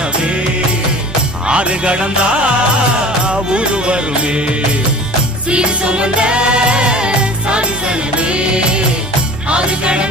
மனமே ஆறு கடந்தா ஊரு வருமே சீர் சுமந்த சாதி சனமே ஆறு கடந்த